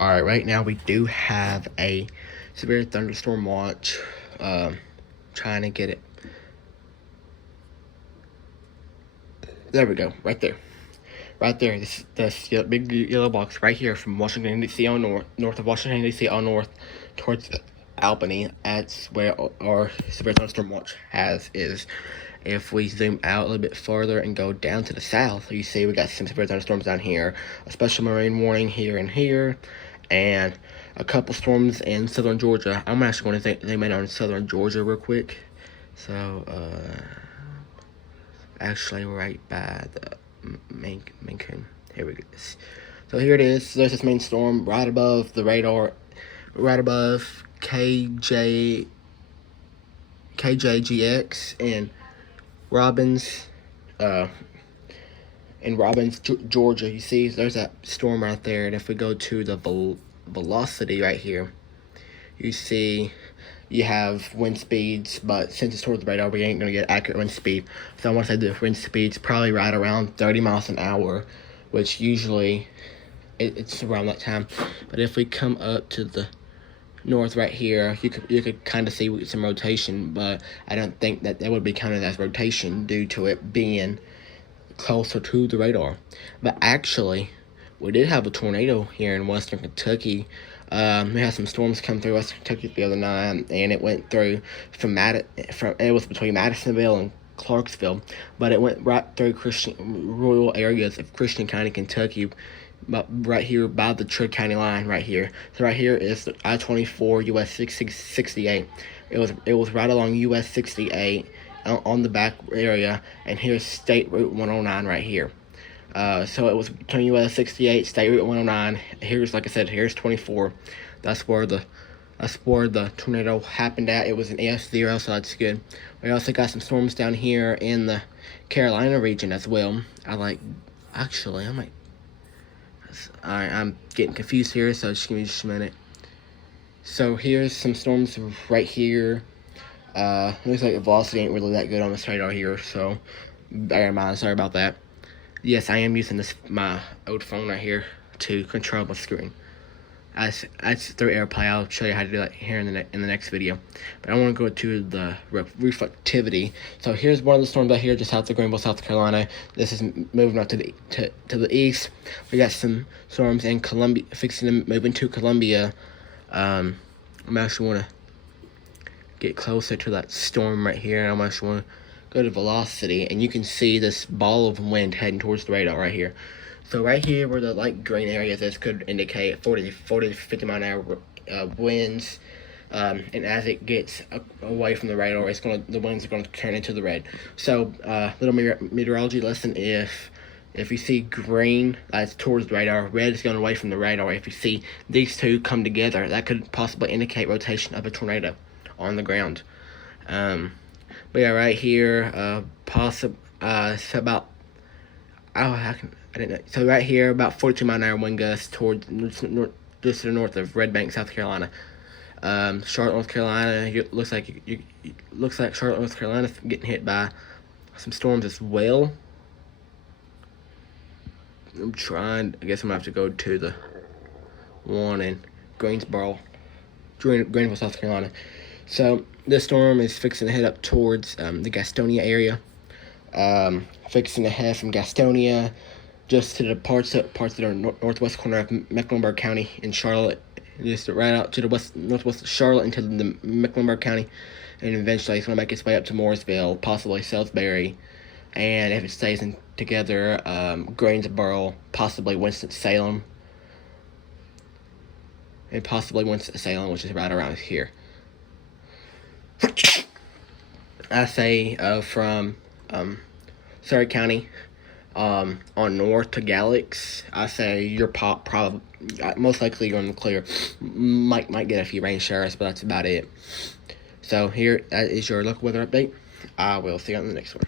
Alright, right now we do have a severe thunderstorm watch. Trying to get it. There we go, right there. Right there, this big yellow box right here from Washington, D.C. on north of Washington, D.C. on north towards Albany. That's where our severe thunderstorm watch is. If we zoom out a little bit further and go down to the south, you see we got some severe thunderstorms down here, a special marine warning here and here, and a couple storms in southern Georgia. I'm actually going to zoom in on southern Georgia real quick. So, actually right by the Macon. Here we go. So here it is. There's this main storm right above the radar, right above KJGX and Robbins, Georgia. You see, there's that storm right there. And if we go to the velocity right here, you see you have wind speeds, but since it's towards the radar, we ain't gonna get accurate wind speed. So I want to say the wind speed's probably right around 30 miles an hour, which usually it's around that time. But if we come up to the north right here, you could kind of see some rotation, but I don't think that would be counted as rotation due to it being closer to the radar. But actually, we did have a tornado here in western Kentucky. We had some storms come through western Kentucky the other night, and it went through it was between Madisonville and Clarksville, but it went right through rural areas of Christian County, Kentucky, but right here by the Trigg County line right here. So right here is the I-24 US 668. It was right along US 68 on the back area, and here's State Route 109 right here. So it was between US 68, State Route 109. Here's, like I said, here's 24. That's where the tornado happened at. It was an EF0, so that's good. We also got some storms down here in the Carolina region as well. I'm getting confused here, so just give me just a minute. So here's some storms right here. Looks like the velocity ain't really that good on this radar here, so bear in mind, sorry about that. Yes, I am using my old phone right here to control my screen. As through AirPlay, I'll show you how to do that here in the next video. But I want to go to the reflectivity. So here's one of the storms out here just south of Greenville, South Carolina. This is moving up to the east. We got some storms in Columbia, fixing to move into Columbia. I'm actually want to get closer to that storm right here. I'm actually want to go to velocity, and you can see this ball of wind heading towards the radar right here. So right here where the light green areas is could indicate 40 to 50 mile an hour winds, and as it gets away from the radar, the winds are going to turn into the red. So little meteorology lesson: if you see green, that's towards the radar. Red is going away from the radar. If you see these two come together, that could possibly indicate rotation of a tornado on the ground. But yeah, right here, so about, I didn't know. So right here, about 42 mile an hour wind gusts towards just to the north of Red Bank, South Carolina. Charlotte, North Carolina. Looks like Charlotte, North Carolina is getting hit by some storms as well. I guess I'm gonna have to go to the one in Greenville, South Carolina. So this storm is fixing to head up towards the Gastonia area. Fixing to head from Gastonia just to the parts that are northwest corner of Mecklenburg County in Charlotte, just right out to the northwest of Charlotte into the Mecklenburg County, and eventually it's going to make its way up to Mooresville, possibly Salisbury, and if it stays together, Greensboro, possibly Winston-Salem, which is right around here. I say from Surrey County on north to Galax, I say you're most likely you're in the clear. Might get a few rain showers, but that's about it. So here is your local weather update. I will see you on the next one.